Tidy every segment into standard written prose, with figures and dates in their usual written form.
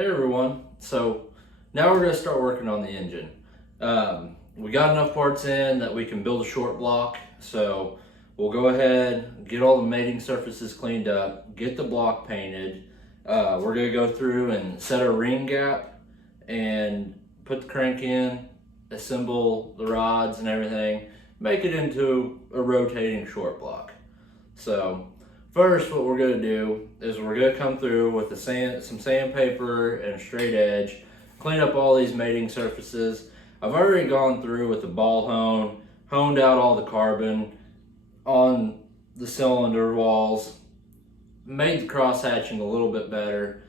Hey everyone, so now we're going to start working on the engine. We got enough parts in that we can build a short block, so we'll go ahead, get all the mating surfaces cleaned up, get the block painted. We're going to go through and set a ring gap and put the crank in, assemble the rods and everything, make it into a rotating short block. So first, what we're going to do is we're going to come through with some sandpaper and a straight edge, clean up all these mating surfaces. I've already gone through with the ball hone, honed out all the carbon on the cylinder walls, made the cross hatching a little bit better.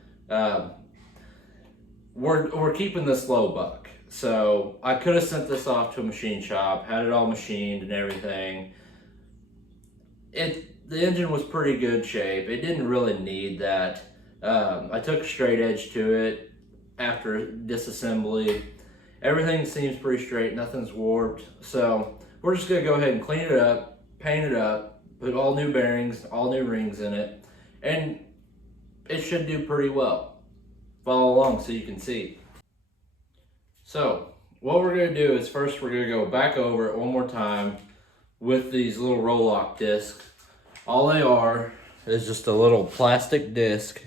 We're keeping this low buck, so I could have sent this off to a machine shop, had it all machined and everything. The engine was pretty good shape. It didn't really need that. I took a straight edge to it after disassembly. Everything seems pretty straight, nothing's warped. So we're just gonna go ahead and clean it up, paint it up, put all new bearings, all new rings in it, and it should do pretty well. Follow along so you can see. So what we're gonna do is first we're gonna go back over it one more time with these little roll-lock discs. All they are is just a little plastic disc.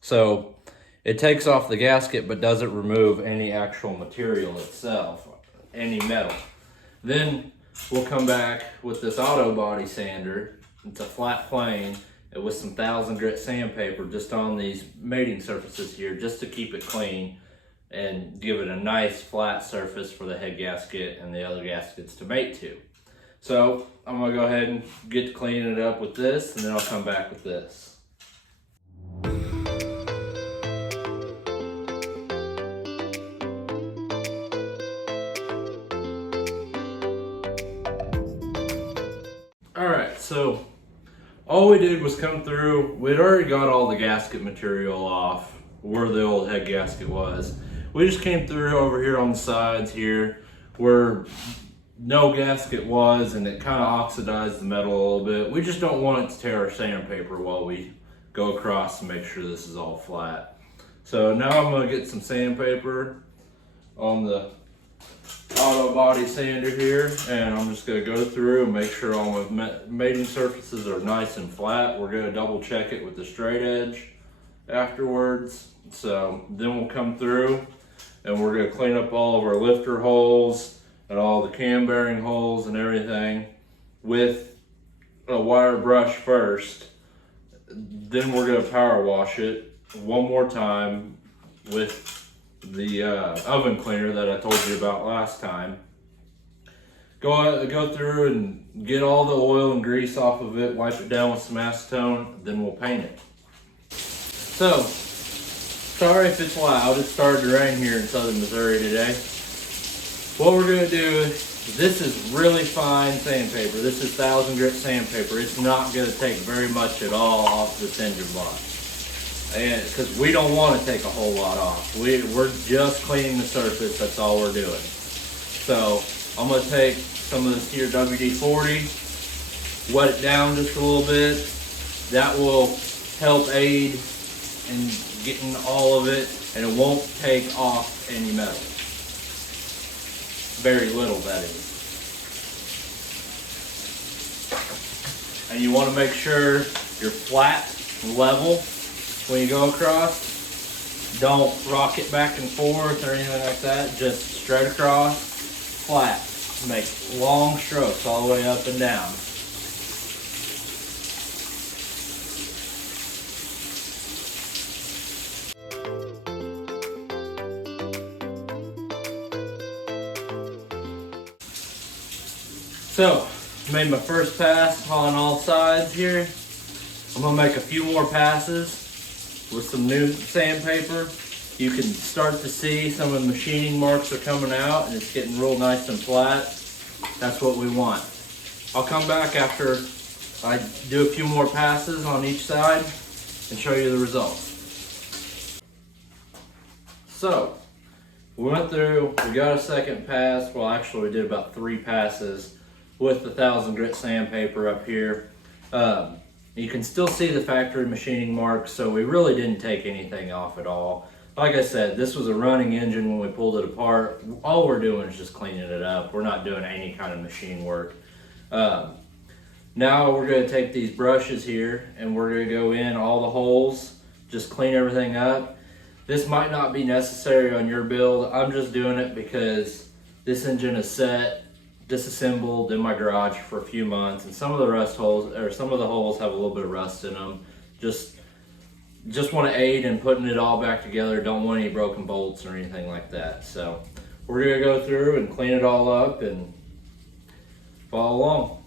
So it takes off the gasket but doesn't remove any actual material itself, any metal. Then we'll come back with this auto body sander. It's a flat plane with some 1000 grit sandpaper just on these mating surfaces here, just to keep it clean and give it a nice flat surface for the head gasket and the other gaskets to mate to. So I'm gonna go ahead and get to cleaning it up with this, and then I'll come back with this. All right, so all we did was come through. We'd already got all the gasket material off where the old head gasket was. We just came through over here on the sides here where no gasket was, and it kind of oxidized the metal a little bit. We just don't want it to tear our sandpaper while we go across to make sure this is all flat. So now I'm going to get some sandpaper on the auto body sander here, and I'm just going to go through and make sure all my mating surfaces are nice and flat. We're going to double check it with the straight edge afterwards. So then we'll come through and we're going to clean up all of our lifter holes and all the cam bearing holes and everything with a wire brush first. Then we're going to power wash it one more time with the oven cleaner that I told you about last time. Go through and get all the oil and grease off of it, wipe it down with some acetone, then we'll paint it. So, sorry if it's loud, it started to rain here in southern Missouri today. What we're going to do, this is really fine sandpaper. This is 1000 grit sandpaper. It's not going to take very much at all off this engine block. And because we don't want to take a whole lot off. We're just cleaning the surface, that's all we're doing. So I'm going to take some of this here WD-40, wet it down just a little bit. That will help aid in getting all of it, and it won't take off any metal. Very little, that is. And you want to make sure you're flat, level when you go across. Don't rock it back and forth or anything like that. Just straight across, flat. Make long strokes all the way up and down. So, made my first pass on all sides here. I'm gonna make a few more passes with some new sandpaper. You can start to see some of the machining marks are coming out, and it's getting real nice and flat. That's what we want. I'll come back after I do a few more passes on each side and show you the results. So, we went through, we got a second pass. Well, actually we did about 3 passes with the 1000 grit sandpaper up here. You can still see the factory machining marks, so we really didn't take anything off at all. like I said, this was a running engine when we pulled it apart. All we're doing is just cleaning it up. We're not doing any kind of machine work. Now we're going to take these brushes here and we're going to go in all the holes, just clean everything up. This might not be necessary on your build. I'm just doing it because this engine is set, disassembled in my garage for a few months, and some of the rust holes, or some of the holes have a little bit of rust in them. Just want to aid in putting it all back together. Don't want any broken bolts or anything like that. So we're going to go through and clean it all up and follow along.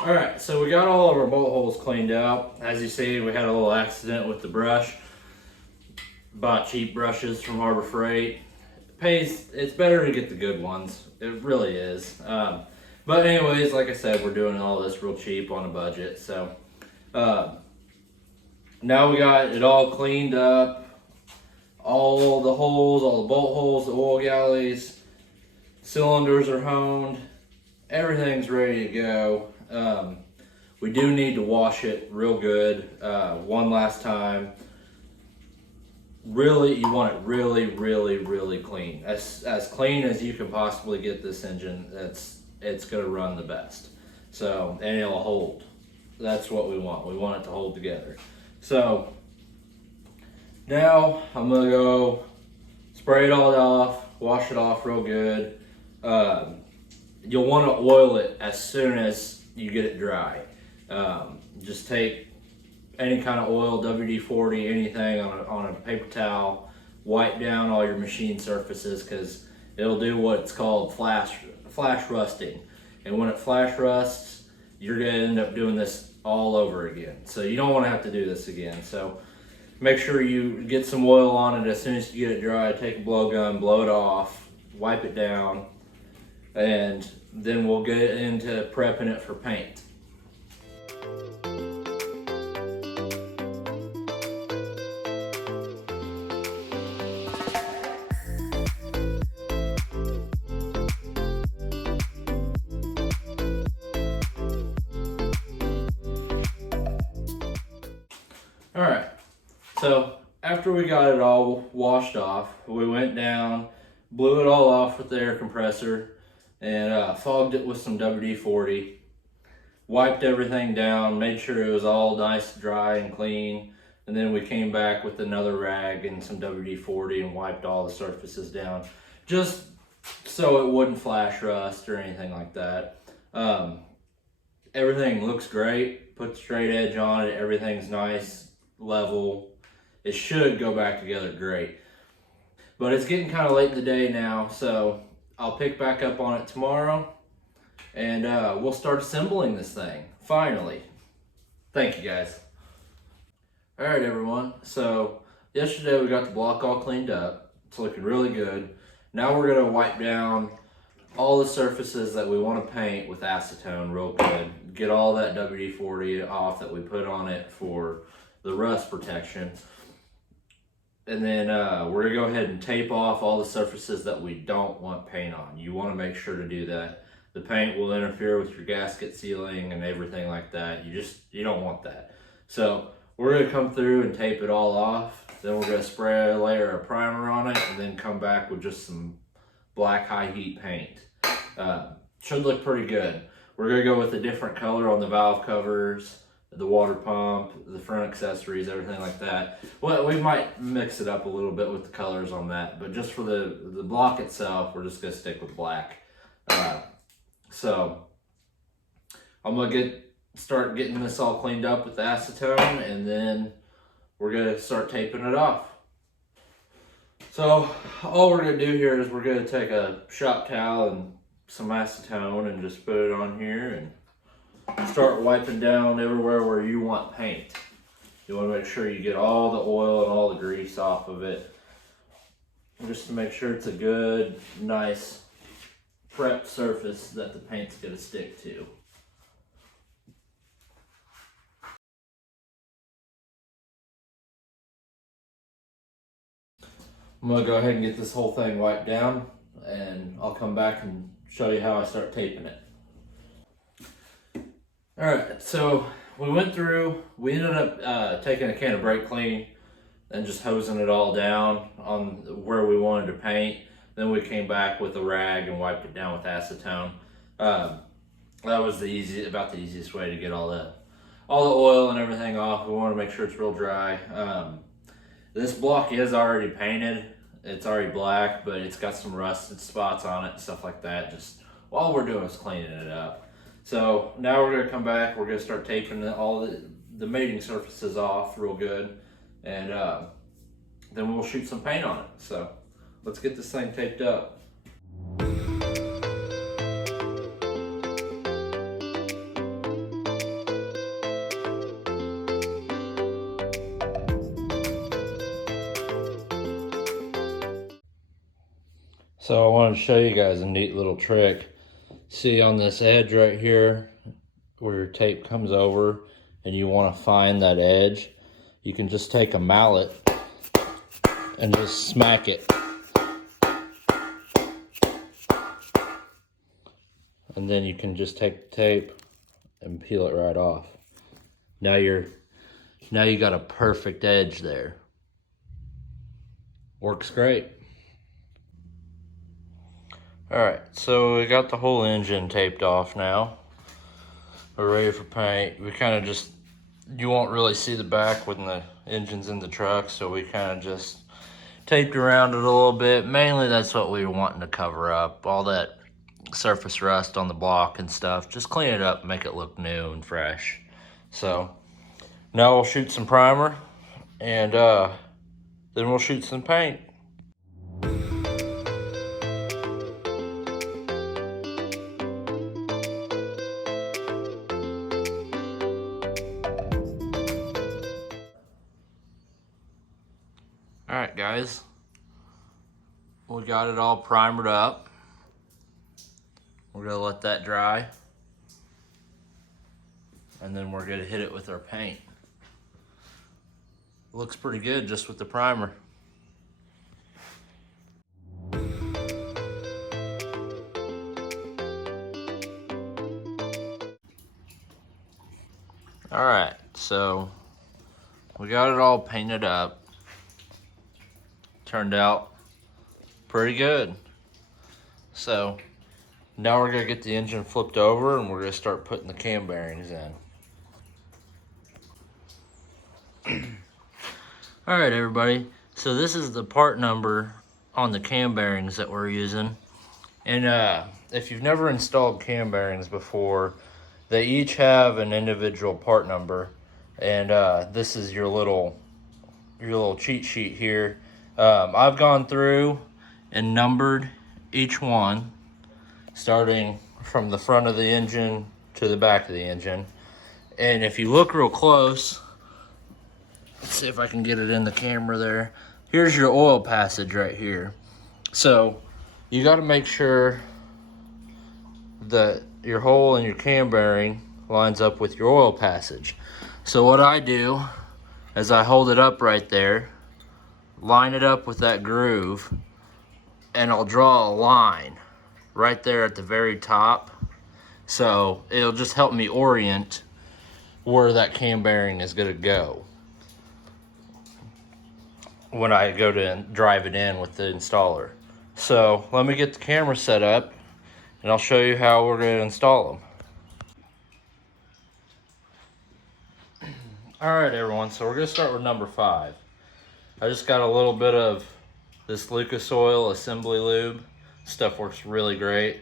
Alright, so we got all of our bolt holes cleaned out. As you see, we had a little accident with the brush. Bought cheap brushes from Harbor Freight. It's better to get the good ones. It really is. But anyways, like I said, we're doing all this real cheap on a budget. So now we got it all cleaned up. All the holes, all the bolt holes, the oil galleys, cylinders are honed. Everything's ready to go. We do need to wash it real good one last time. Really, you want it really clean. As clean as you can possibly get this engine. It's going to run the best. So, and it'll hold. That's what we want. We want it to hold together. So now I'm going to go spray it all off, wash it off real good. You'll want to oil it as soon as you get it dry. Just take any kind of oil, WD-40, anything on a paper towel, wipe down all your machine surfaces because it'll do what's called flash rusting. And when it flash rusts, you're going to end up doing this all over again. So you don't want to have to do this again. So make sure you get some oil on it as soon as you get it dry. Take a blowgun, blow it off, wipe it down, and then we'll get into prepping it for paint. Alright, so after we got it all washed off, we went down, blew it all off with the air compressor, and fogged it with some WD-40, wiped everything down, made sure it was all nice, dry, and clean, and then we came back with another rag and some WD-40 and wiped all the surfaces down, just so it wouldn't flash rust or anything like that. Everything looks great, put the straight edge on it, everything's nice, level. It should go back together great. But it's getting kind of late in the day now, so I'll pick back up on it tomorrow, and we'll start assembling this thing, finally. Thank you, guys. Alright, everyone. So, yesterday we got the block all cleaned up. It's looking really good. Now we're going to wipe down all the surfaces that we want to paint with acetone real good. Get all that WD-40 off that we put on it for the rust protection. And then we're going to go ahead and tape off all the surfaces that we don't want paint on. You want to make sure to do that. The paint will interfere with your gasket sealing and everything like that. You don't want that. So we're going to come through and tape it all off. Then we're going to spray a layer of primer on it and then come back with just some black high heat paint. Should look pretty good. We're going to go with a different color on the valve covers, the water pump, the front accessories, everything like that. Well, we might mix it up a little bit with the colors on that, but just for the block itself, we're just going to stick with black. So I'm going to start getting this all cleaned up with the acetone, and then we're going to start taping it off. So all we're going to do here is we're going to take a shop towel and some acetone and just put it on here and start wiping down everywhere where you want paint. You want to make sure you get all the oil and all the grease off of it, just to make sure it's a good, nice, prepped surface that the paint's going to stick to. I'm gonna go ahead and get this whole thing wiped down, and I'll come back and show you how I start taping it. Alright, so we went through, we ended up taking a can of brake clean and just hosing it all down on where we wanted to paint. Then we came back with a rag and wiped it down with acetone. That was about the easiest way to get all the oil and everything off. We want to make sure it's real dry. This block is already painted. It's already black, but it's got some rusted spots on it and stuff like that. Just all we're doing is cleaning it up. So now we're gonna come back. We're gonna start taping all the mating surfaces off real good, and then we'll shoot some paint on it. So let's get this thing taped up. So I wanted to show you guys a neat little trick. See on this edge right here where your tape comes over and you want to find that edge, you can just take a mallet and just smack it. And then you can just take the tape and peel it right off. Now you got a perfect edge there. Works great. Alright, so we got the whole engine taped off now. We're ready for paint. We kind of just, you won't really see the back when the engine's in the truck, so we kind of just taped around it a little bit. Mainly that's what we were wanting to cover up, all that surface rust on the block and stuff. Just clean it up, make it look new and fresh. So now we'll shoot some primer, and then we'll shoot some paint. Alright guys, we got it all primered up. We're gonna let that dry, and then we're gonna hit it with our paint. Looks pretty good just with the primer. Alright, so we got it all painted up. Turned out pretty good. So now we're gonna get the engine flipped over and we're gonna start putting the cam bearings in. All right, everybody. So this is the part number on the cam bearings that we're using. And if you've never installed cam bearings before, they each have an individual part number. And this is your little cheat sheet here. I've gone through and numbered each one, starting from the front of the engine to the back of the engine. And if you look real close, let's see if I can get it in the camera there. Here's your oil passage right here. So you got to make sure that your hole in your cam bearing lines up with your oil passage. So what I do is I hold it up right there, line it up with that groove, and I'll draw a line right there at the very top. So it'll just help me orient where that cam bearing is going to go when I go to drive it in with the installer. So let me get the camera set up and I'll show you how we're going to install them. Alright everyone, so we're going to start with number 5. I just got a little bit of this Lucas Oil assembly lube. Stuff works really great.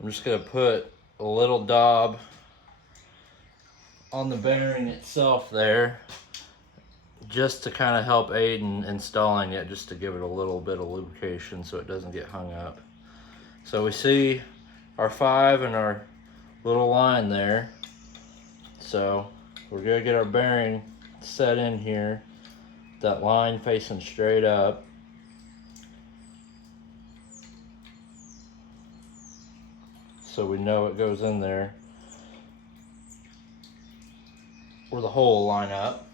I'm just going to put a little daub on the bearing itself there, just to kind of help aid in installing it, just to give it a little bit of lubrication so it doesn't get hung up. So we see our 5 and our little line there. So we're going to get our bearing set in here, that line facing straight up. So we know it goes in there where the hole will line up.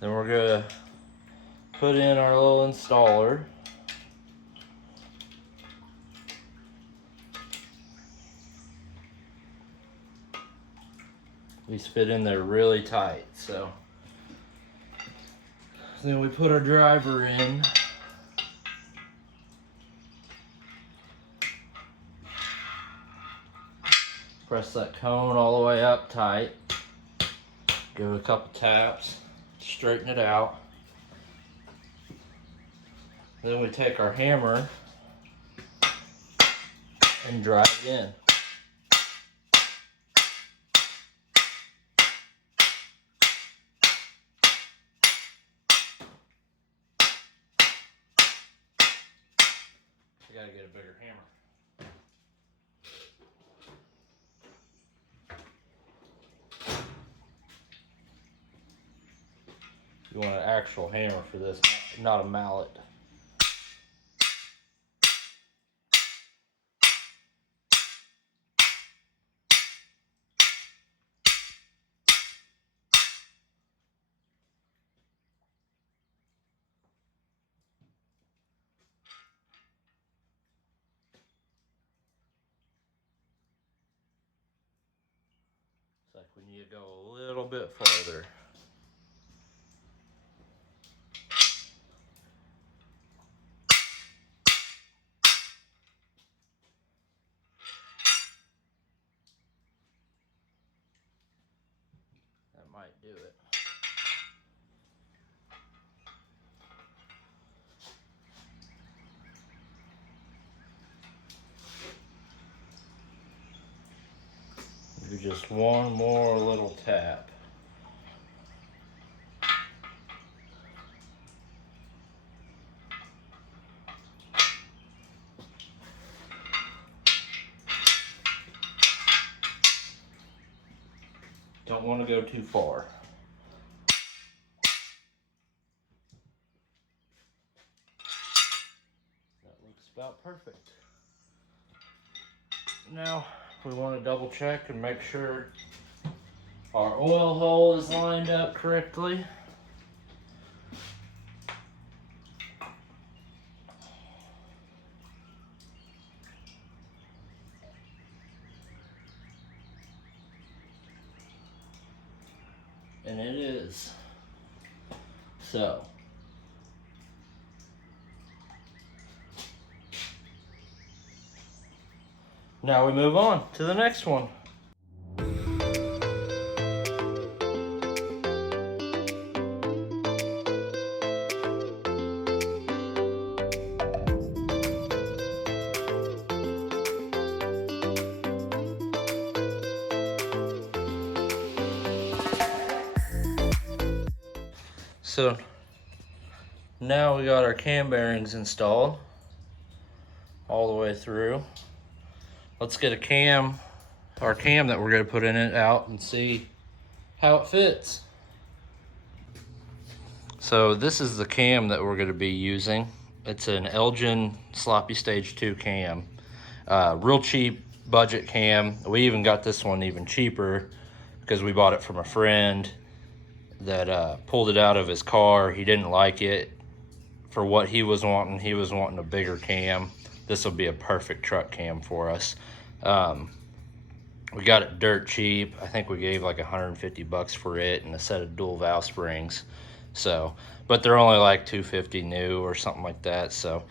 Then we're gonna put in our little installer. These fit in there really tight, so then we put our driver in. Press that cone all the way up tight. Give it a couple taps, straighten it out. Then we take our hammer and drive it in. You gotta get a bigger hammer. You want an actual hammer for this, not a mallet. It's like we need to go a little bit farther. That might do it. Do just one more little tap. Don't want to go too far. That looks about perfect. Now we want to double check and make sure our oil hole is lined up correctly. And it is. So now we move on to the next one. So now we got our cam bearings installed all the way through. Let's get our cam that we're going to put in it out and see how it fits. So this is the cam that we're going to be using. It's an Elgin Sloppy Stage 2 cam. Real cheap budget cam. We even got this one even cheaper because we bought it from a friend that pulled it out of his car. He didn't like it for what he was wanting. He was wanting a bigger cam. This will be a perfect truck cam for us. We got it dirt cheap. I think we gave like 150 bucks for it and a set of dual valve springs. So, but they're only like 250 new or something like that. So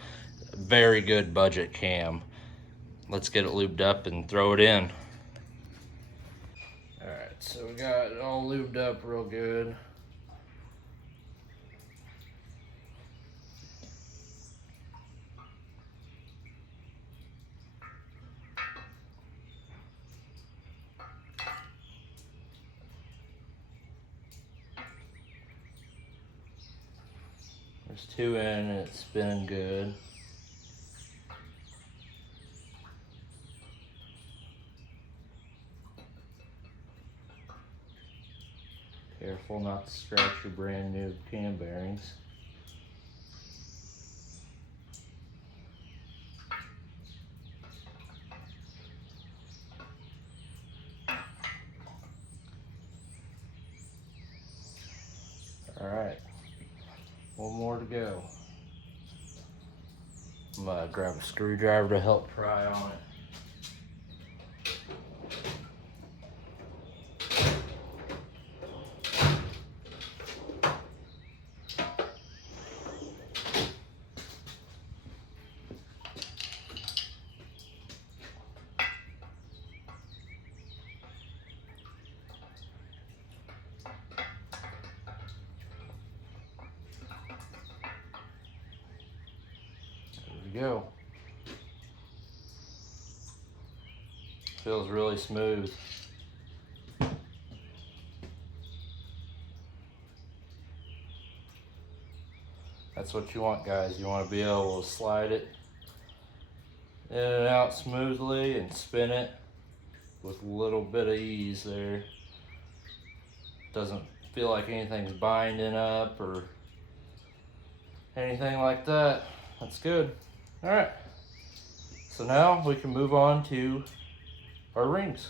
very good budget cam. Let's get it lubed up and throw it in. All right, so we got it all lubed up real good. There's two in and it's spinning good. Careful not to scratch your brand new cam bearings. All right, one more to we go. I'm gonna grab a screwdriver to help pry on it. Go. Feels really smooth. That's what you want, guys. You want to be able to slide it in and out smoothly and spin it with a little bit of ease there. Doesn't feel like anything's binding up or anything like that. That's good. All right, so now we can move on to our rings.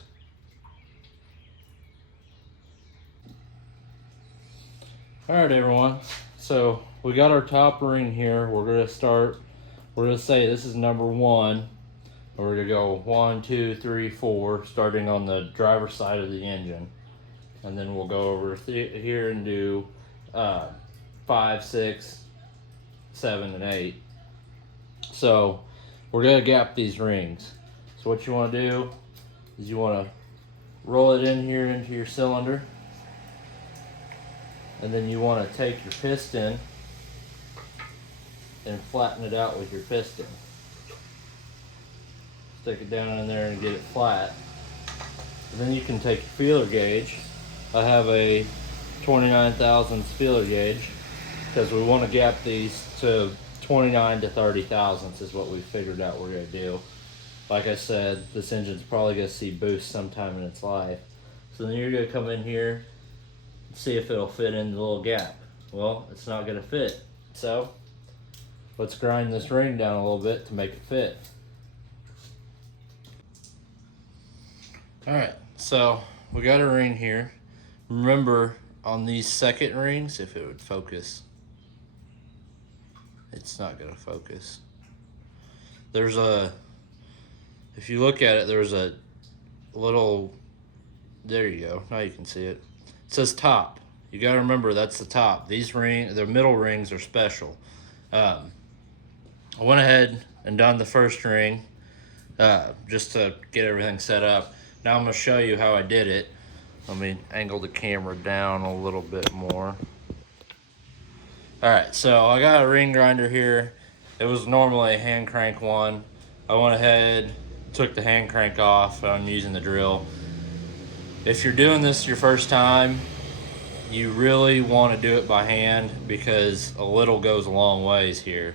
All right, everyone, so we got our top ring here. We're gonna say this is number 1. We're gonna go 1, 2, 3, 4, starting on the driver's side of the engine, and then we'll go over here and do 5, 6, 7, and 8. So we're gonna gap these rings. So what you want to do is you want to roll it in here into your cylinder, and then you want to take your piston and flatten it out with your piston. Stick it down in there and get it flat. And then you can take your feeler gauge. I have a 29 thousandths feeler gauge because we want to gap these to 29 to 30 thousandths is what we figured out we're going to do. Like I said, this engine's probably going to see boost sometime in its life. So then you're going to come in here and see if it'll fit in the little gap. Well, it's not going to fit. So let's grind this ring down a little bit to make it fit. Alright, so we got a ring here. Remember, on these second rings, if it would focus, it's not going to focus. If you look at it, there's a little, there you go, now you can see it. It says top. You got to remember that's the top. These the middle rings are special. I went ahead and done the first ring just to get everything set up. Now I'm going to show you how I did it. Let me angle the camera down a little bit more. Alright, so I got a ring grinder here. It was normally a hand crank one. I went ahead, took the hand crank off, and I'm using the drill. If you're doing this your first time, you really want to do it by hand because a little goes a long ways here.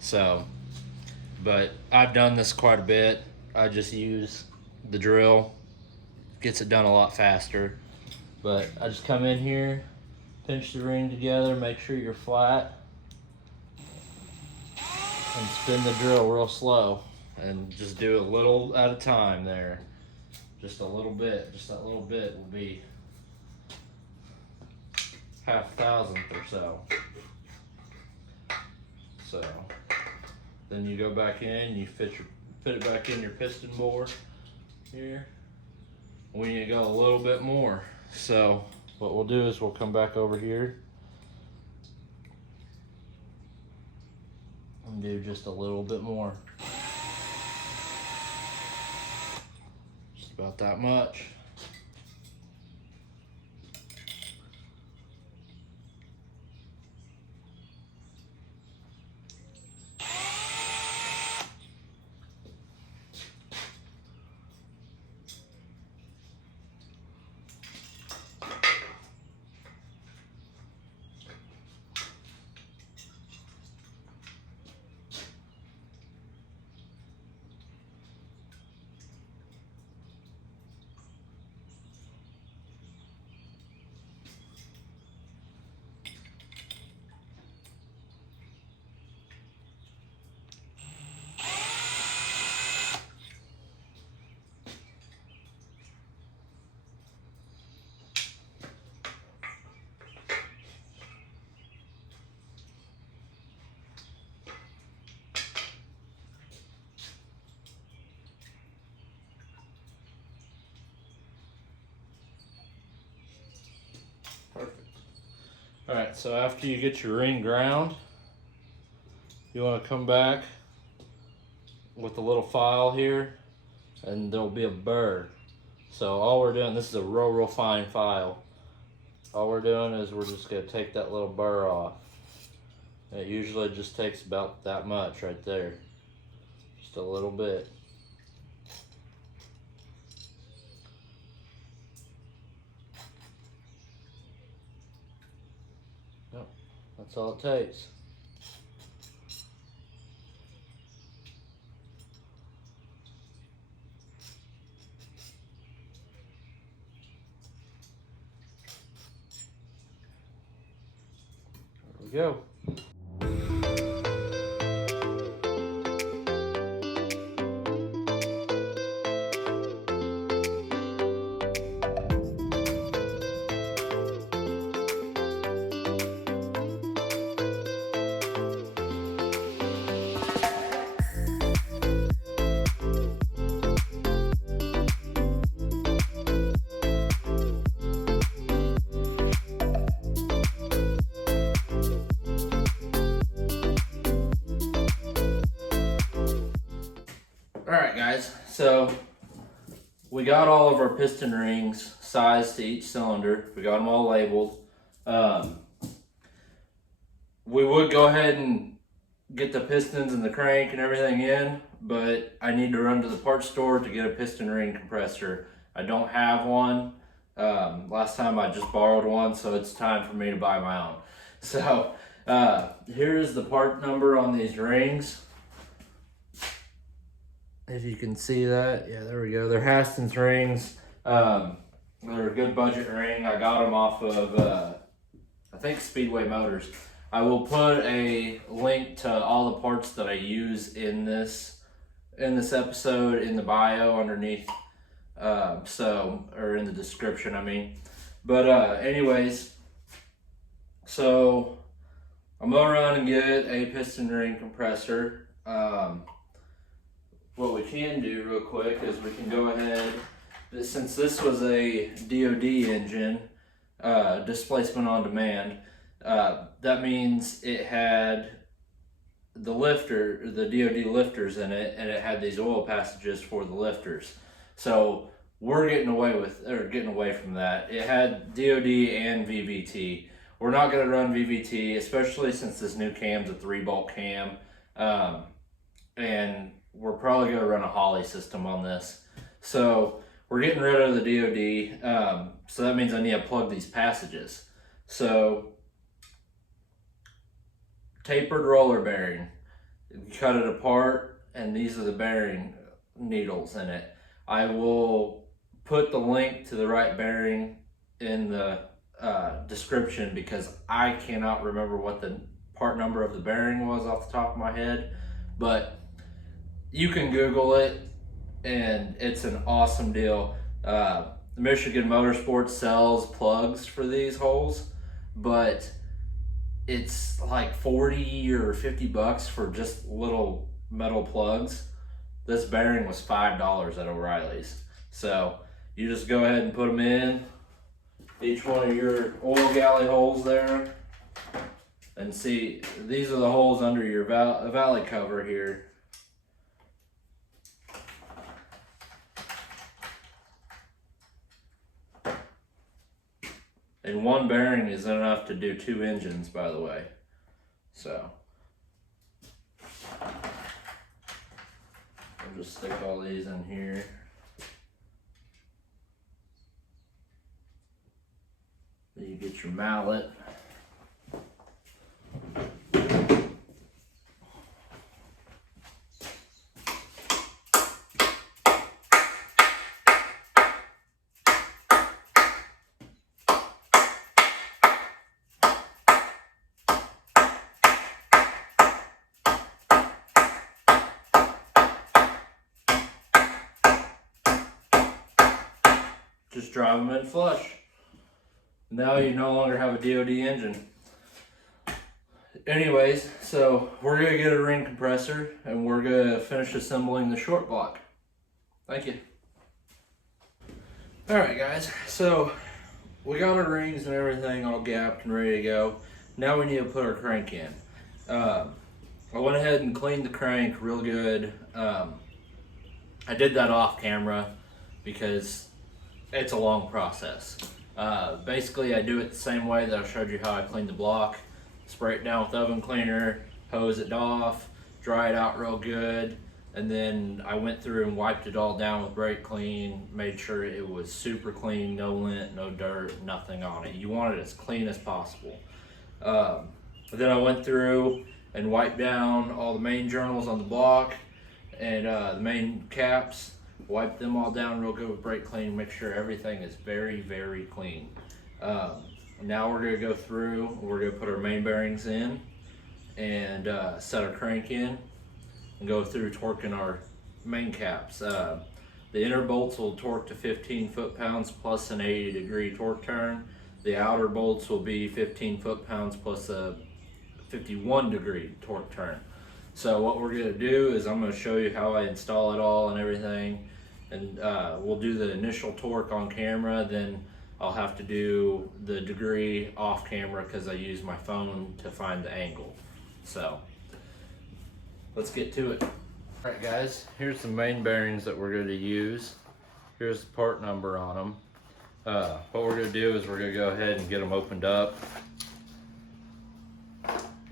So, but I've done this quite a bit. I just use the drill. Gets it done a lot faster. But I just come in here, pinch the ring together, make sure you're flat, and spin the drill real slow. And just do a little at a time there. Just a little bit, just that little bit will be half thousandth or so. So then you go back in, you fit it back in your piston bore here. We need to go a little bit more. So what we'll do is we'll come back over here and do just a little bit more. Just about that much. All right, so after you get your ring ground, you want to come back with the little file here, and there'll be a burr. So all we're doing, this is a real fine file. All we're doing is we're just gonna take that little burr off. And it usually just takes about that much right there. Just a little bit. Yep, that's all it takes. There we go. Alright guys, so we got all of our piston rings sized to each cylinder. We got them all labeled. We would go ahead and get the pistons and the crank and everything in, but I need to run to the parts store to get a piston ring compressor. I don't have one. Last time I just borrowed one, so it's time for me to buy my own. So here's the part number on these rings. If you can see that, yeah, there we go. They're Hastings rings. They're a good budget ring. I got them off of, I think, Speedway Motors. I will put a link to all the parts that I use in this episode in the bio underneath, or in the description, I mean. But anyways, so I'm gonna run and get a piston ring compressor. What we can do real quick is we can go ahead, since this was a DOD engine, displacement on demand, that means it had the lifter, the DOD lifters in it, and it had these oil passages for the lifters. So we're getting away from that. It had DOD and VVT. We're not going to run VVT, especially since this new cam's a 3-bolt cam, and we're probably going to run a Holly system on this. So we're getting rid of the DOD, so that means I need to plug these passages. So tapered roller bearing, you cut it apart, and these are the bearing needles in it. I will put the link to the right bearing in the description, because I cannot remember what the part number of the bearing was off the top of my head, but you can Google it, and it's an awesome deal. Michigan Motorsports sells plugs for these holes, but it's like 40 or 50 bucks for just little metal plugs. This bearing was $5 at O'Reilly's. So you just go ahead and put them in each one of your oil galley holes there, and see, these are the holes under your valley cover here. And one bearing is enough to do 2 engines, by the way. So I'll just stick all these in here. Then you get your mallet. Just drive them in flush. Now you no longer have a DOD engine. Anyways, so we're gonna get a ring compressor, and we're gonna finish assembling the short block. Thank you. All right, guys. So we got our rings and everything all gapped and ready to go. Now we need to put our crank in. I went ahead and cleaned the crank real good. I did that off camera because it's a long process. Basically, I do it the same way that I showed you how I cleaned the block. Spray it down with oven cleaner, hose it off, dry it out real good, and then I went through and wiped it all down with brake clean, made sure it was super clean, no lint, no dirt, nothing on it. You want it as clean as possible. Then I went through and wiped down all the main journals on the block and the main caps, wiped them all down real good with brake clean, make sure everything is very, very clean. Now we're gonna go through, we're gonna put our main bearings in and set our crank in and go through torquing our main caps. The inner bolts will torque to 15 foot-pounds plus an 80-degree torque turn. The outer bolts will be 15 foot-pounds plus a 51-degree torque turn. So what we're gonna do is I'm gonna show you how I install it all and everything, and we'll do the initial torque on camera, then I'll have to do the degree off camera because I use my phone to find the angle. So let's get to it. All right guys, here's the main bearings that we're going to use. Here's the part number on them. What we're going to do is we're going to go ahead and get them opened up.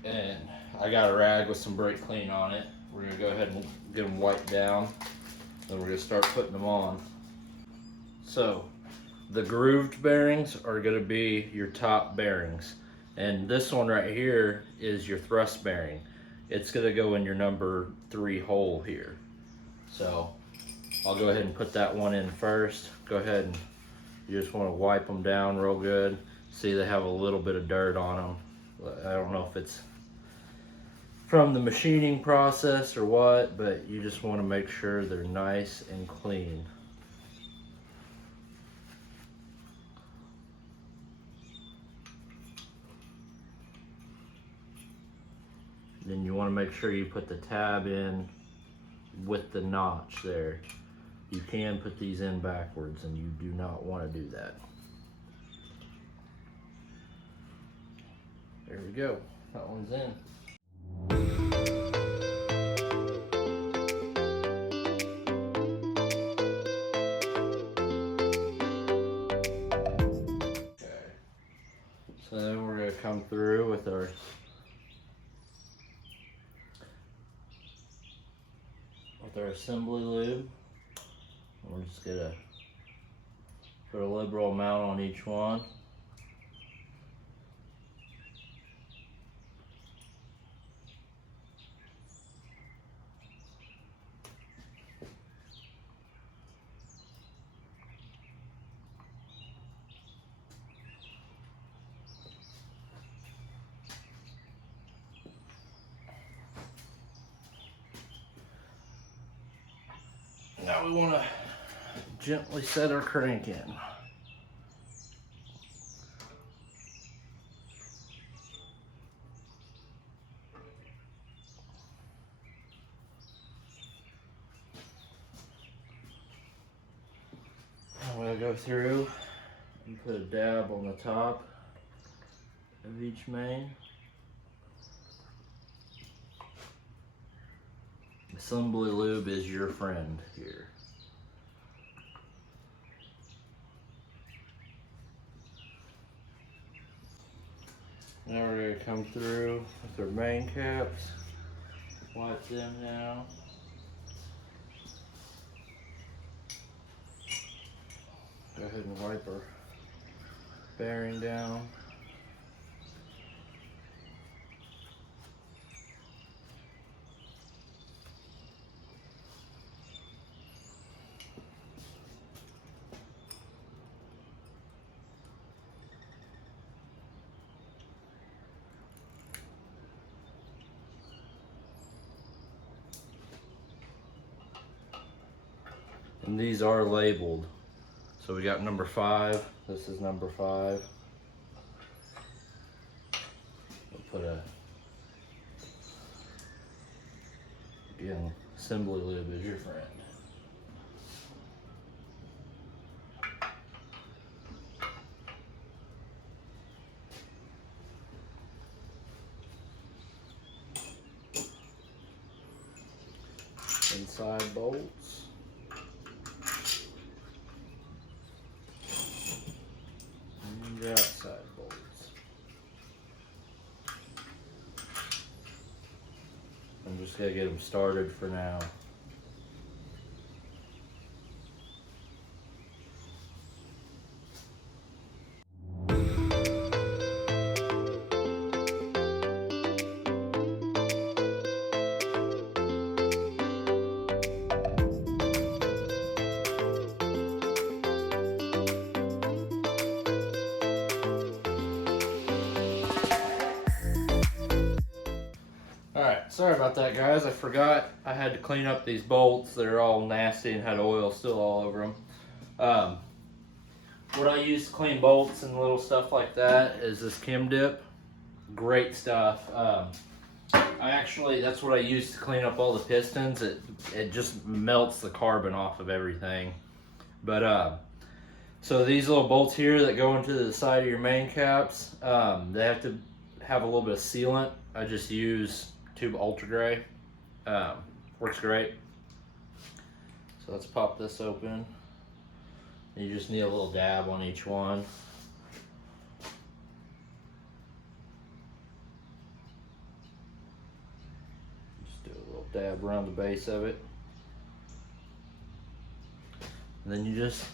And I got a rag with some brake clean on it. We're going to go ahead and get them wiped down. Then we're going to start putting them on. So the grooved bearings are going to be your top bearings. And this one right here is your thrust bearing. It's going to go in your number 3 hole here. So I'll go ahead and put that one in first. Go ahead and you just want to wipe them down real good. See, they have a little bit of dirt on them. I don't know if it's from the machining process or what, but you just want to make sure they're nice and clean. Then you want to make sure you put the tab in with the notch there. You can put these in backwards and you do not want to do that. There we go. That one's in. Okay. So then we're going to come through with our assembly lube. We're just gonna put a liberal amount on each one. Now we want to gently set our crank in. I'm going to go through and put a dab on the top of each main. Assembly lube is your friend here. Now we're going to come through with our main caps, wipe them down. Go ahead and wipe our bearing down. And these are labeled. So we got number 5. This is number 5. We'll put a, again, assembly lube is your friend. inside bolts. And your outside bolts. I'm just gonna get them started for now. Alright, sorry about that, guys. I forgot I had to clean up these bolts. They're all nasty and had oil still all over them. What I use to clean bolts and little stuff like that is this Chem Dip. Great stuff. That's what I use to clean up all the pistons. It just melts the carbon off of everything. But so these little bolts here that go into the side of your main caps, they have to have a little bit of sealant. I just use Tube Ultra Gray. Works great. So let's pop this open. You just need a little dab on each one. Just do a little dab around the base of it. And then you just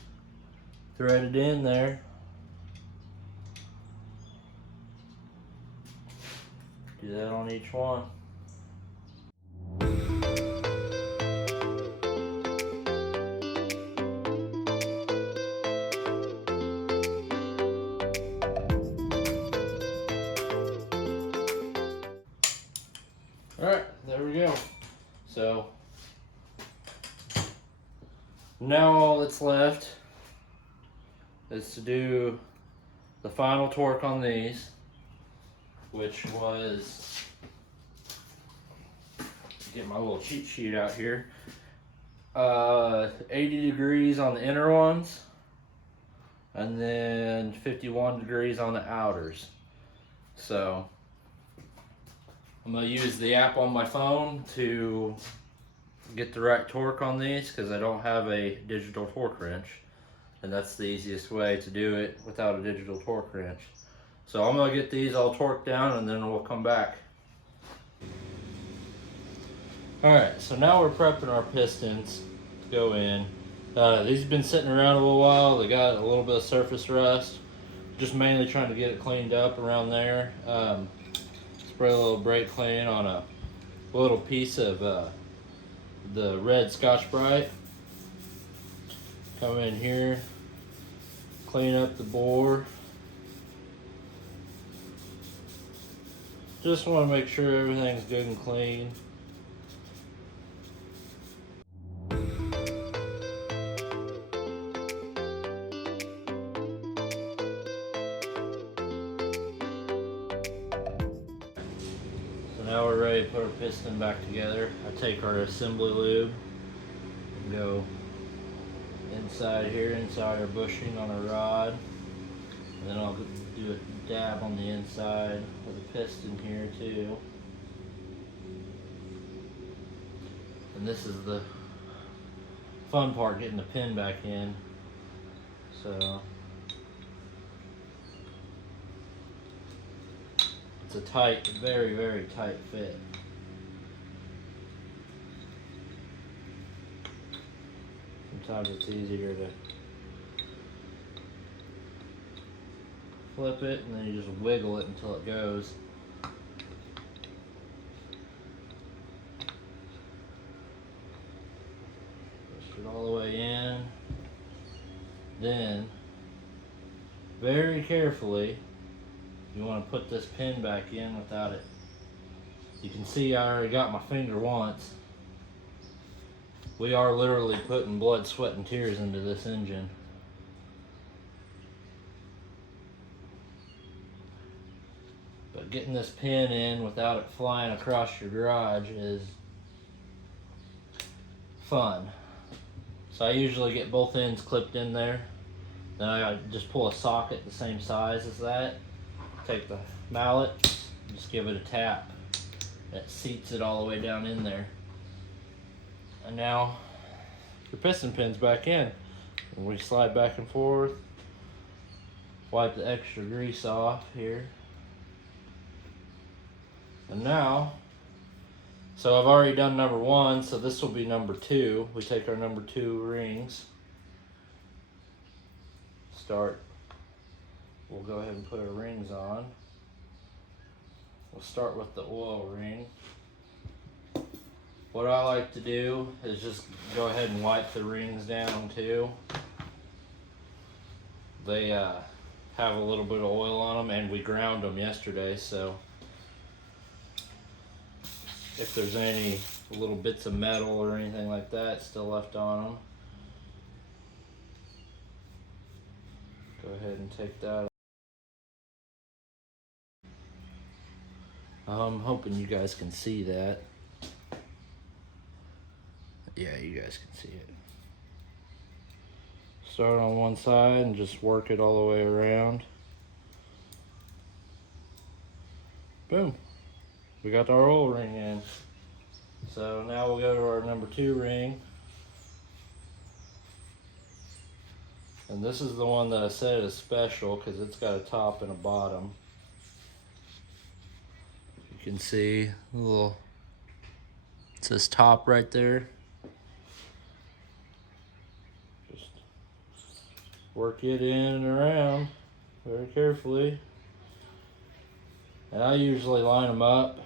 thread it in there. Do that on each one. Alright, there we go. So now all that's left is to do the final torque on these, which was, get my little cheat sheet out here, 80 degrees on the inner ones and then 51 degrees on the outers. So I'm going to use the app on my phone to get the right torque on these because I don't have a digital torque wrench, and that's the easiest way to do it without a digital torque wrench. So I'm going to get these all torqued down and then we'll come back. Alright, so now we're prepping our pistons to go in. These have been sitting around a little while. They got a little bit of surface rust. Just mainly trying to get it cleaned up around there. Spray a little brake clean on a little piece of the red Scotch-Brite. Come in here, clean up the bore. Just want to make sure everything's good and clean. Now we're ready to put our piston back together. I take our assembly lube and go inside here, inside our bushing on a rod. And then I'll do a dab on the inside of the piston here too. And this is the fun part, getting the pin back in. So it's a tight, very, very tight fit. Sometimes it's easier to flip it and then you just wiggle it until it goes. Push it all the way in. Then, very carefully, you want to put this pin back in without it. You can see I already got my finger once. We are literally putting blood, sweat, and tears into this engine. But getting this pin in without it flying across your garage is fun. So I usually get both ends clipped in there. Then I just pull a socket the same size as that. Take the mallet, just give it a tap. That seats it all the way down in there. And now the piston pin's back in. And we slide back and forth. Wipe the extra grease off here. And now, so I've already done number 1, so this will be number 2. We take our number 2 rings. We'll go ahead and put our rings on. We'll start with the oil ring. What I like to do is just go ahead and wipe the rings down too. They have a little bit of oil on them, and we ground them yesterday, so if there's any little bits of metal or anything like that still left on them, go ahead and take that. I'm hoping you guys can see that. Yeah, you guys can see it. Start on one side and just work it all the way around. Boom. We got our oil ring in. So now we'll go to our number 2 ring. And this is the one that I said is special because it's got a top and a bottom. You can see a little, it says top right there. Just work it in and around very carefully. And I usually line them up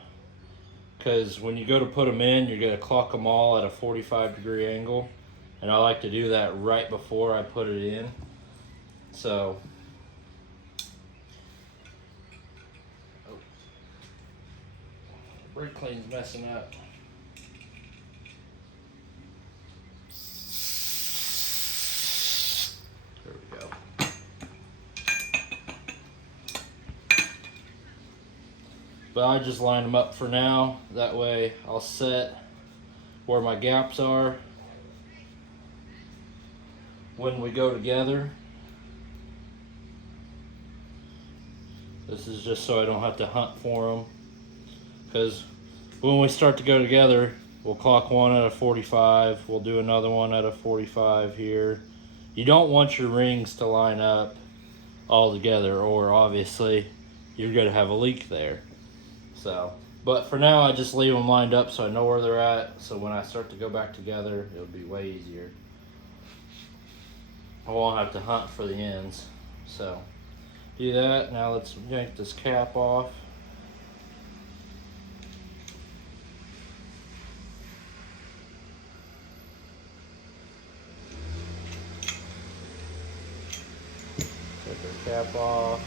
because when you go to put them in, you're going to clock them all at a 45-degree angle. And I like to do that right before I put it in. So, brake clean's messing up. There we go. But I just line them up for now. That way I'll set where my gaps are when we go together. This is just so I don't have to hunt for them. Because when we start to go together, we'll clock one at a 45. We'll do another one at a 45 here. You don't want your rings to line up all together, or obviously you're going to have a leak there. So, but for now I just leave them lined up so I know where they're at. So when I start to go back together, it'll be way easier. I won't have to hunt for the ends. So do that. Now let's yank this cap off. Take our cap off.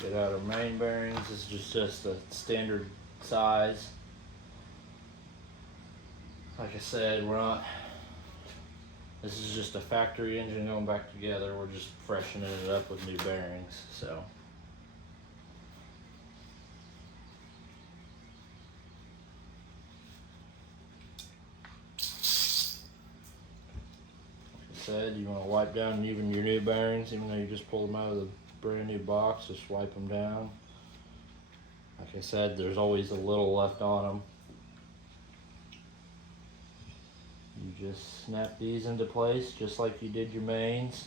Get out our main bearings. This is just a standard size. Like I said, this is just a factory engine going back together. We're just freshening it up with new bearings. So, like I said, you want to wipe down even your new bearings, even though you just pulled them out of the brand new box. Just wipe them down. Like I said, there's always a little left on them. You just snap these into place just like you did your mains.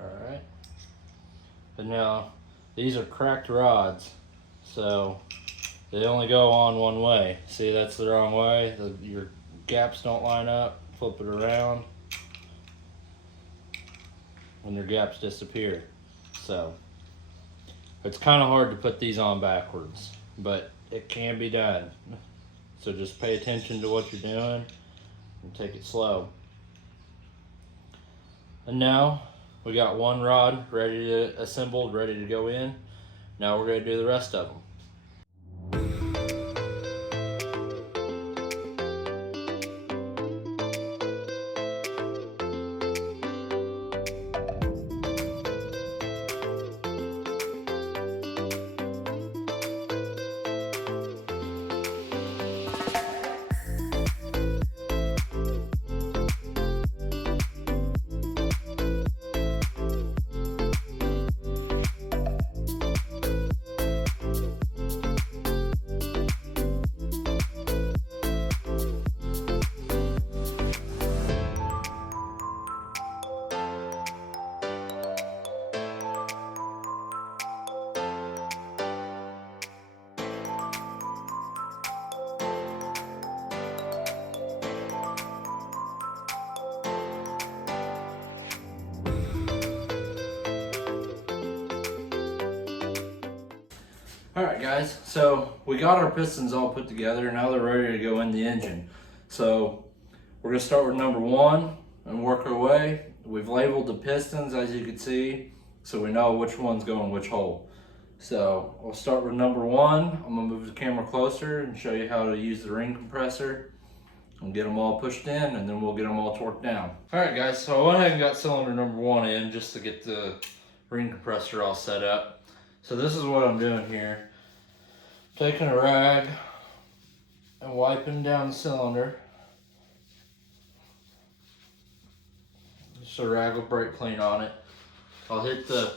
Alright. But now, these are cracked rods, so they only go on one way. See, that's the wrong way. Your gaps don't line up. Flip it around, and your gaps disappear. So, it's kind of hard to put these on backwards, but it can be done. So just pay attention to what you're doing and take it slow. And now we got one rod ready to assembled, ready to go in. Now we're going to do the rest of them. Alright guys, so we got our pistons all put together. Now they're ready to go in the engine. So we're going to start with number 1 and work our way. We've labeled the pistons, as you can see, so we know which one's going which hole. So we'll start with number 1. I'm going to move the camera closer and show you how to use the ring compressor and get them all pushed in, and then we'll get them all torqued down. Alright guys, so I went ahead and got cylinder number 1 in just to get the ring compressor all set up. So this is what I'm doing here. Taking a rag and wiping down the cylinder. Just a rag with brake clean on it. I'll hit the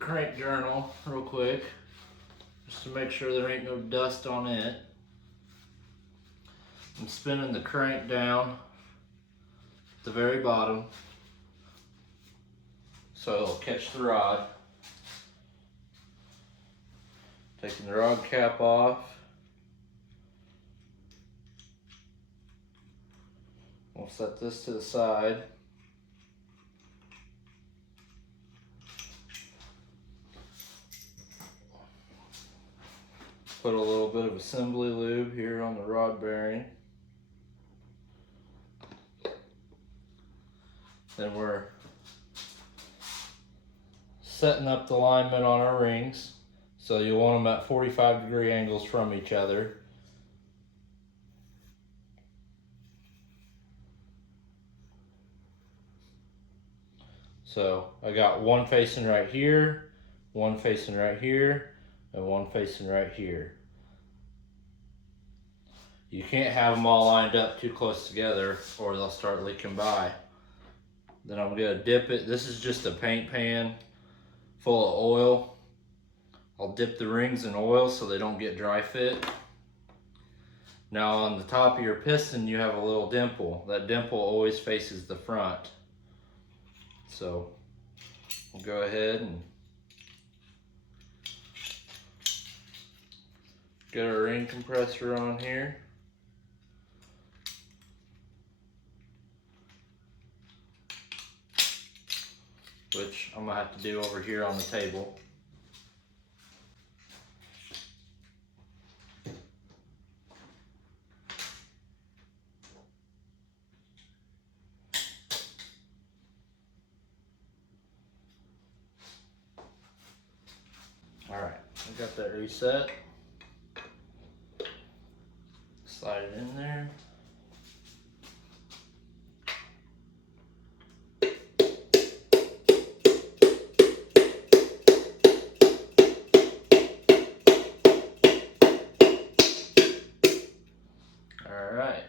crank journal real quick just to make sure there ain't no dust on it. I'm spinning the crank down at the very bottom so it'll catch the rod. Taking the rod cap off. We'll set this to the side. Put a little bit of assembly lube here on the rod bearing. Then we're setting up the alignment on our rings. So you want them at 45-degree angles from each other. So I got one facing right here, one facing right here, and one facing right here. You can't have them all lined up too close together or they'll start leaking by. Then I'm gonna dip it. This is just a paint pan full of oil. I'll dip the rings in oil so they don't get dry fit. Now on the top of your piston you have a little dimple. That dimple always faces the front. So we'll go ahead and get our ring compressor on here. Which I'm gonna have to do over here on the table. Alright, I got that reset. Slide it in there. Alright.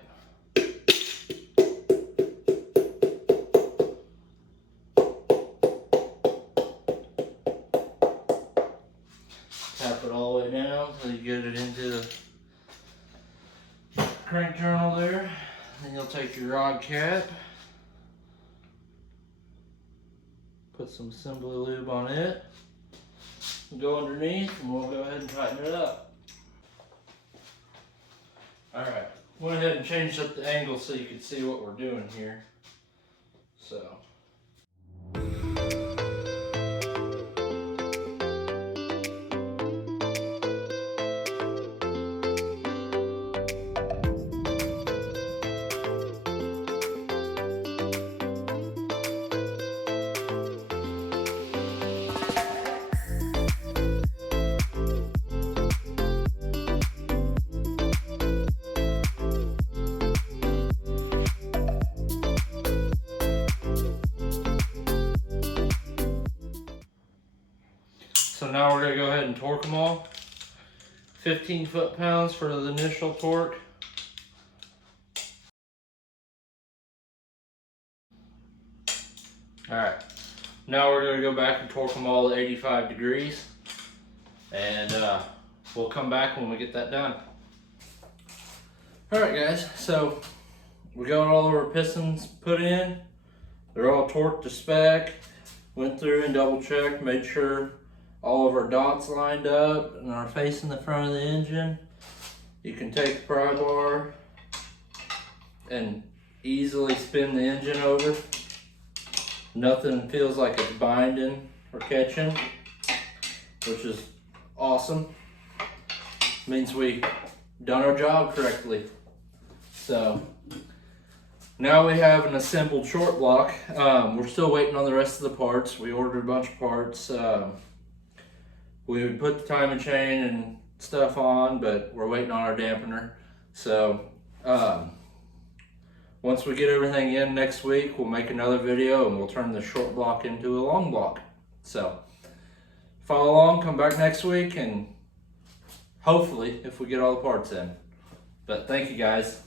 Tap it all the way down until you get it into the crank journal there. Then you'll take your rod cap, put some assembly lube on it, and go underneath, and we'll go ahead and tighten it up. Alright, went ahead and changed up the angle so you can see what we're doing here. So. So now we're gonna go ahead and torque them all. 15 foot-pounds for the initial torque. All right, now we're gonna go back and torque them all to 85 degrees. And we'll come back when we get that done. All right guys, so we got all of our pistons put in. They're all torqued to spec. Went through and double checked, made sure all of our dots lined up and are facing the front of the engine. You can take the pry bar and easily spin the engine over. Nothing feels like it's binding or catching, which is awesome. Means we done our job correctly. So now we have an assembled short block. We're still waiting on the rest of the parts. We ordered a bunch of parts. We would put the timing chain and stuff on, but we're waiting on our dampener. So once we get everything in next week, we'll make another video and we'll turn the short block into a long block. So follow along, come back next week, and hopefully if we get all the parts in. But thank you guys.